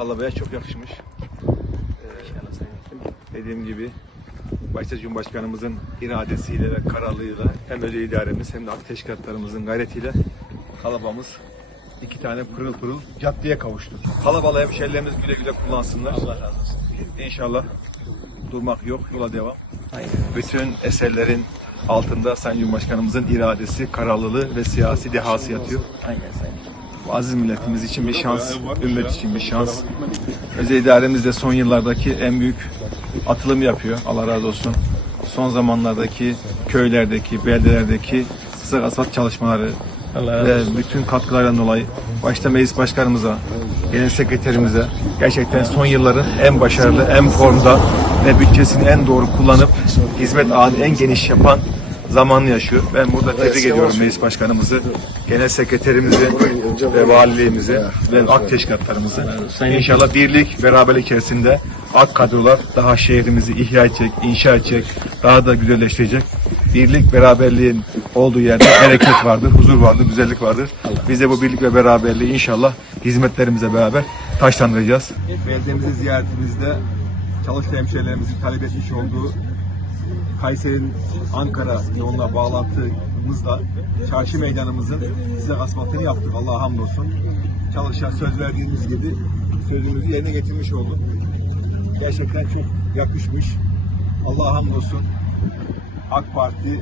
Kalabaya çok yakışmış. Ee, dediğim gibi başta Cumhurbaşkanımızın iradesiyle ve kararlılığıyla hem özel idaremiz hem de ak teşkilatlarımızın gayretiyle kalabamız iki tane pırıl pırıl caddeye kavuştu. Kalabalığı hemşehrilerimiz güle güle kullansınlar. Allah razı olsun. İnşallah durmak yok, yola devam. Bütün eserlerin altında Sayın Cumhurbaşkanımızın iradesi, kararlılığı ve siyasi dehası yatıyor. Aynen sayın. Aziz milletimiz için bir şans, ümmet için bir şans. Özel idaremiz de son yıllardaki en büyük atılım yapıyor. Allah razı olsun. Son zamanlardaki köylerdeki, beldelerdeki sık asfalt çalışmaları ve bütün katkılardan dolayı başta meclis başkanımıza, genel sekreterimize gerçekten son yılların en başarılı, en formda ve bütçesini en doğru kullanıp hizmet ağını en geniş yapan zamanını yaşıyor. Ben burada tebrik ediyorum meclis başkanımızı, genel sekreterimizi ve valiliğimizi ve ak teşkilatlarımızı. İnşallah birlik, beraberlik içerisinde ak kadrolar daha şehrimizi ihya edecek, inşa edecek, daha da güzelleştirecek. Birlik, beraberliğin olduğu yerde bereket vardır, huzur vardır, güzellik vardır. Biz de bu birlik ve beraberliği inşallah hizmetlerimize beraber taşlandıracağız. Beldemizi ziyaretimizde çalışma hemşehrilerimizin talep etmiş olduğu Kayseri'nin Ankara yoluna bağlantımızla çarşı meydanımızın size asfaltını yaptık. Allah'a hamdolsun. Çalışan söz verdiğimiz gibi sözümüzü yerine getirmiş olduk. Gerçekten çok yakışmış. Allah'a hamdolsun. AK Parti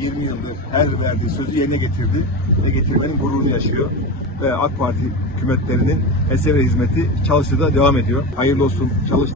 20 yıldır her verdiği sözü yerine getirdi ve getirmenin gururunu yaşıyor. Ve AK Parti hükümetlerinin eser hizmeti çalıştığı da devam ediyor. Hayırlı olsun çalış